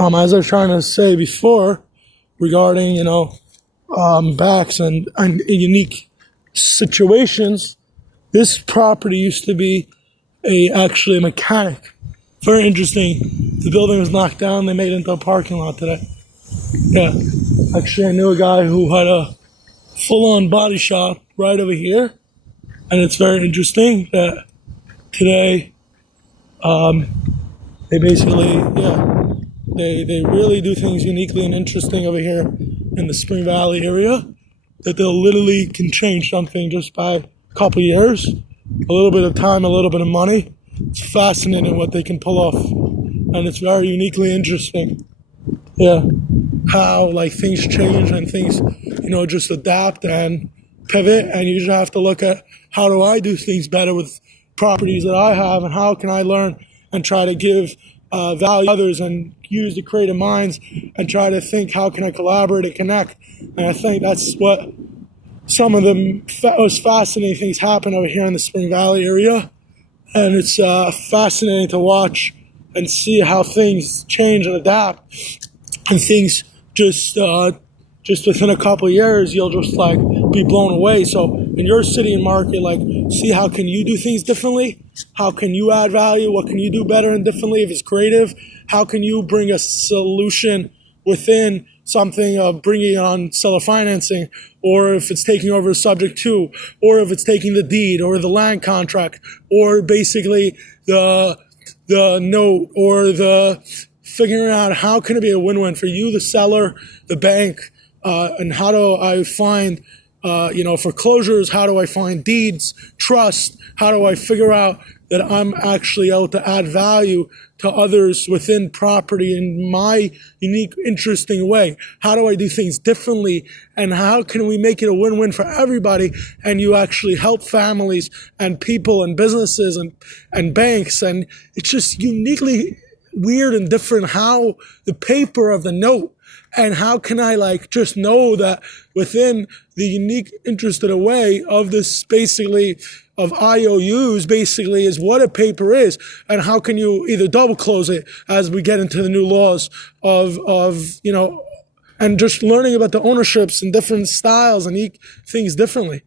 As I was trying to say before regarding, backs and unique situations, this property used to be actually a mechanic. Very interesting. The building was knocked down. They made it into a parking lot today. Yeah. Actually, I knew a guy who had a full-on body shop right over here. And it's very interesting that today, they basically, they really do things uniquely and interesting over here in the Spring Valley area, that they'll literally can change something just by a couple years, a little bit of time, a little bit of money. It's fascinating what they can pull off, and it's very uniquely interesting. Yeah, how like things change and things, just adapt and pivot, and you just have to look at how do I do things better with properties that I have, and how can I learn and try to give value to others and use the creative minds and try to think how can I collaborate and connect. And I think that's what some of the most fascinating things happen over here in the Spring Valley area. And it's fascinating to watch and see how things change and adapt. And things just within a couple of years, you'll just like be blown away. So in your city and market, like see how can you do things differently? How can you add value? What can you do better and differently if it's creative? How can you bring a solution within something of bringing on seller financing, or if it's taking over a subject to, or if it's taking the deed or the land contract, or basically the note, or the figuring out how can it be a win-win for you, the seller, the bank, and how do I find, foreclosures, how do I find deeds, trust, how do I figure out that I'm actually able to add value to others within property in my unique, interesting way? How do I do things differently? And how can we make it a win-win for everybody? And you actually help families and people and businesses and banks. And it's just uniquely weird and different how the paper of the note, and how can I just know that within the unique, interested way of this basically of IOUs basically is what a paper is, and how can you either double close it as we get into the new laws of and just learning about the ownerships and different styles and things differently.